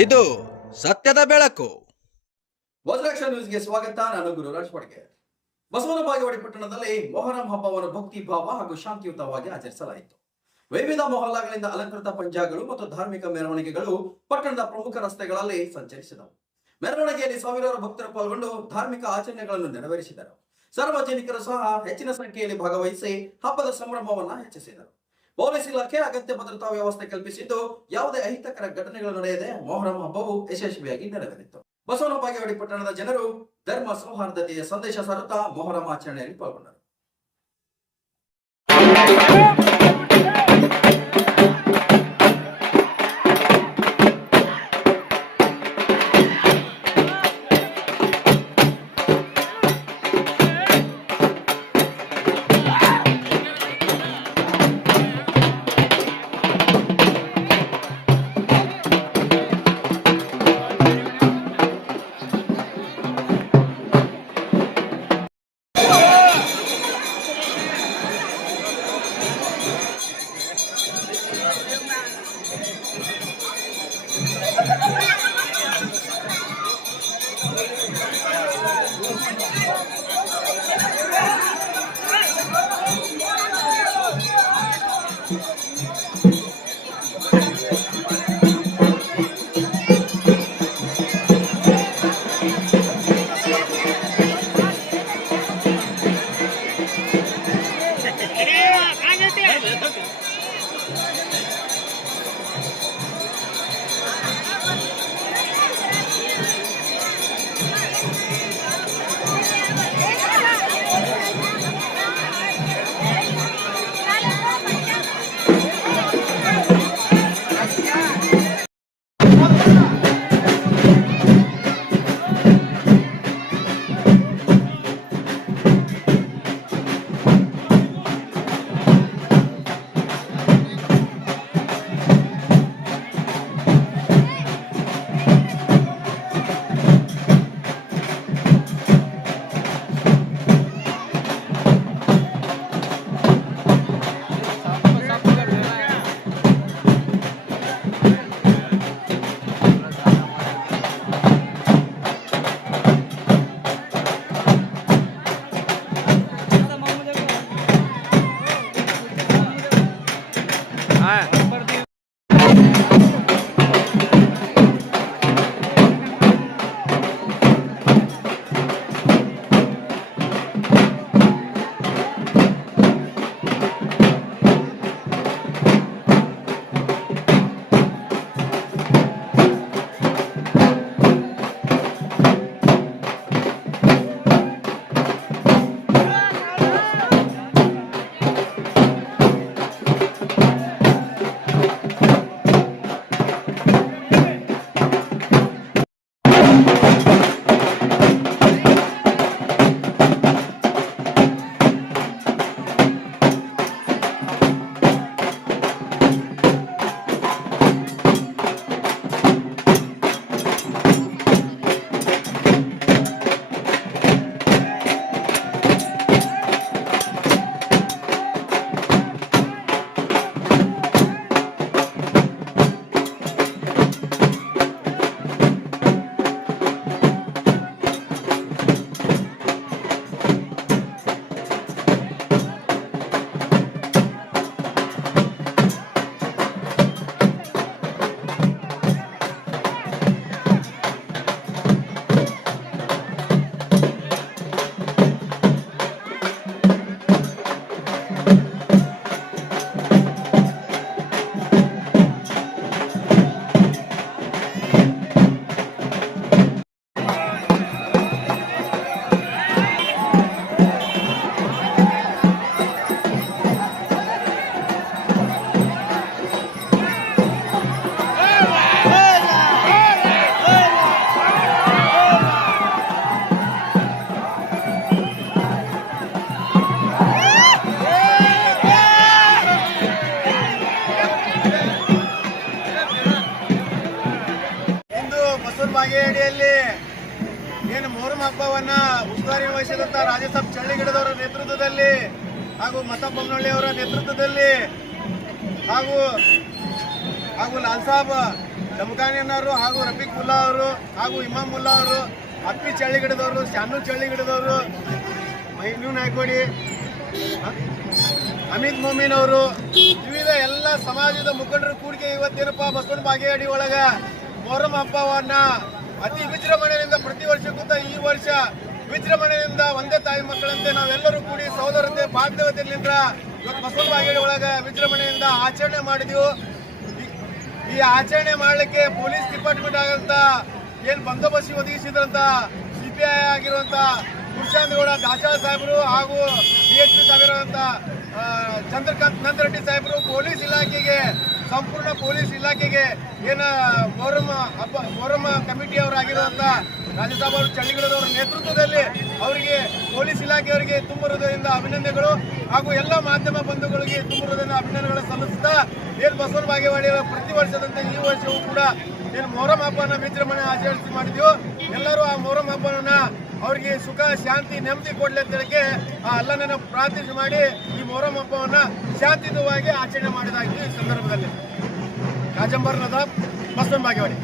ಇದು ಸತ್ಯದ ಬೆಳಕು. ವಜ್ರಾಕ್ಷ ನ್ಯೂಸ್ಗೆ ಸ್ವಾಗತ. ನಾನು ಗುರುರಾಜ್ ಪಡ್ಗೆ. ಬಸವನ ಬಾಗೇವಾಡಿ ಪಟ್ಟಣದಲ್ಲಿ ಮೊಹರಂ ಹಬ್ಬವನ್ನು ಭಕ್ತಿ ಭಾವ ಹಾಗೂ ಶಾಂತಿಯುತವಾಗಿ ಆಚರಿಸಲಾಯಿತು. ವಿವಿಧ ಮೊಹಲ್ಲಾಗಳಿಂದ ಅಲಂಕೃತ ಪಂಜಾಗಳು ಮತ್ತು ಧಾರ್ಮಿಕ ಮೆರವಣಿಗೆಗಳು ಪಟ್ಟಣದ ಪ್ರಮುಖ ರಸ್ತೆಗಳಲ್ಲಿ ಸಂಚರಿಸಿದವು. ಮೆರವಣಿಗೆಯಲ್ಲಿ ಸಾವಿರಾರು ಭಕ್ತರು ಪಾಲ್ಗೊಂಡು ಧಾರ್ಮಿಕ ಆಚರಣೆಗಳನ್ನು ನೆರವೇರಿಸಿದರು. ಸಾರ್ವಜನಿಕರು ಸಹ ಹೆಚ್ಚಿನ ಸಂಖ್ಯೆಯಲ್ಲಿ ಭಾಗವಹಿಸಿ ಹಬ್ಬದ ಸಂಭ್ರಮವನ್ನು ಹೆಚ್ಚಿಸಿದರು. ಪೊಲೀಸ್ ಇಲಾಖೆ ಅಗತ್ಯ ಭದ್ರತಾ ವ್ಯವಸ್ಥೆ ಕಲ್ಪಿಸಿದ್ದು ಯಾವುದೇ ಅಹಿತಕರ ಘಟನೆಗಳು ನಡೆಯದೆ ಮೊಹರಂ ಹಬ್ಬವು ಯಶಸ್ವಿಯಾಗಿ ನೆರವೇರಿತು. ಬಸವನ ಬಾಗೇವಾಡಿ ಪಟ್ಟಣದ ಜನರು ಧರ್ಮ ಸೌಹಾರ್ದತೆಯ ಸಂದೇಶ ಸಾರುತ್ತಾ ಮೊಹರಂ ಆಚರಣೆಯಲ್ಲಿ ಪಾಲ್ಗೊಂಡರು. ಬಾಗೇವಾಡಿಯಲ್ಲಿ ಏನು ಮೊಹರಂ ಹಬ್ಬವನ್ನ ಉಸ್ತುವಾರಿ ವಹಿಸಿದಂತ ರಾಜಸಾಬ್ ಚಳ್ಳಿಗಿಡದವರ ನೇತೃತ್ವದಲ್ಲಿ ಹಾಗೂ ಮತ ಬೊಮ್ಮನಹಳ್ಳಿಯವರ ನೇತೃತ್ವದಲ್ಲಿ ಹಾಗೂ ಲಾಲ್ ಸಾಬ್ ದಮಖಾನಿಯನ್ನವರು ಹಾಗೂ ರಫೀಕ್ ಮುಲ್ಲಾ ಅವರು ಹಾಗೂ ಇಮಾಮ್ ಮುಲ್ಲಾ ಅವರು, ಅಪ್ಪಿ ಚಳ್ಳಿಗಿಡದವರು, ಶಾನು ಚಳ್ಳಿಗಿಡದವರು, ಮೈನೂ ನಾಯ್ಕೋಡಿ, ಅಮಿತ್ ಮೊಮೀನ್ ಅವರು, ವಿವಿಧ ಎಲ್ಲ ಸಮಾಜದ ಮುಖಂಡರು ಕೂಡಿಗೆ ಇವತ್ತೇನಪ್ಪ ಬಸವನ ಬಾಗೇವಾಡಿ ಒಳಗ ಮೊಹರಂ ಹಬ್ಬವನ್ನ ಅತಿ ವಿಜೃಂಭಣೆಯಿಂದ ಪ್ರತಿ ವರ್ಷಕ್ಕಿಂತ ಈ ವರ್ಷ ವಿಜೃಂಭಣೆಯಿಂದ ಒಂದೇ ತಾಯಿ ಮಕ್ಕಳಂತೆ ನಾವೆಲ್ಲರೂ ಕೂಡಿ ಸಹೋದರತೆ ಬಾಂಧವ್ಯತೆಯಿಂದ ಇವತ್ತು ಬಸವನ ಬಾಗೇವಾಡಿ ಒಳಗ ವಿಜೃಂಭಣೆಯಿಂದ ಆಚರಣೆ ಮಾಡಿದೆವು. ಈ ಆಚರಣೆ ಮಾಡಲಿಕ್ಕೆ ಪೊಲೀಸ್ ಡಿಪಾರ್ಟ್ಮೆಂಟ್ ಆಗಂತ ಏನು ಬಂದೋಬಸ್ತಿ ಒದಗಿಸಿದ್ರಂತ CPI ಆಗಿರುವಂತ ಕುಶಾಂತ್ ಗೌಡ ದಾಸಾಳ ಸಾಹೇಬರು ಹಾಗೂ DSP ಸಾಹೇಬರಂತ ಚಂದ್ರಕಾಂತ್ ನಂದರೆಡ್ಡಿ ಸಾಹೇಬರು ಪೊಲೀಸ್ ಇಲಾಖೆಗೆ, ಸಂಪೂರ್ಣ ಪೊಲೀಸ್ ಇಲಾಖೆಗೆ ಏನ ಮೊಹರಂ ಕಮಿಟಿಯವರಾಗಿರುವಂತ ರಾಜ್ಯಸಭಾ ಅವರು ಚಳಿಗಿಡದವರ ನೇತೃತ್ವದಲ್ಲಿ ಅವರಿಗೆ ಪೊಲೀಸ್ ಇಲಾಖೆಯವರಿಗೆ ತುಂಬ ಹೃದಯದಿಂದ ಅಭಿನಂದನೆಗಳು ಹಾಗೂ ಎಲ್ಲ ಮಾಧ್ಯಮ ಬಂಧುಗಳಿಗೆ ತುಂಬ ಹೃದಯದ ಅಭಿನಂದನೆಗಳು ಸಲ್ಲಿಸುತ್ತಾ ಏನು ಬಸವನ ಬಾಗೇವಾಡಿಯ ಪ್ರತಿ ವರ್ಷದಂತೆ ಈ ವರ್ಷವೂ ಕೂಡ ಏನು ಮೊಹರಂ ಹಬ್ಬನ ವಿಜೃಂಭಣೆ ಆಚರಿಸಿ ಮಾಡಿದ್ವಿ. ಎಲ್ಲರೂ ಆ ಮೊಹರಂ ಹಬ್ಬನ ಅವರಿಗೆ ಸುಖ ಶಾಂತಿ ನೆಮ್ಮದಿ ಕೊಡ್ಲಿ ಅಂತ ಹೇಳಿಕೆ ಆ ಅಲ್ಲನ ಪ್ರಾರ್ಥನೆ ಮಾಡಿ ಈ ಮೊಹರಂ ಹಬ್ಬವನ್ನ ಶಾಂತಿಯುತವಾಗಿ ಆಚರಣೆ ಮಾಡಿದಾಗಿ ಈ ಸಂದರ್ಭದಲ್ಲಿ ಕಾಜಂಬರ್ ನದಾಬ್, ಬಸವನ ಬಾಗೇವಾಡಿ.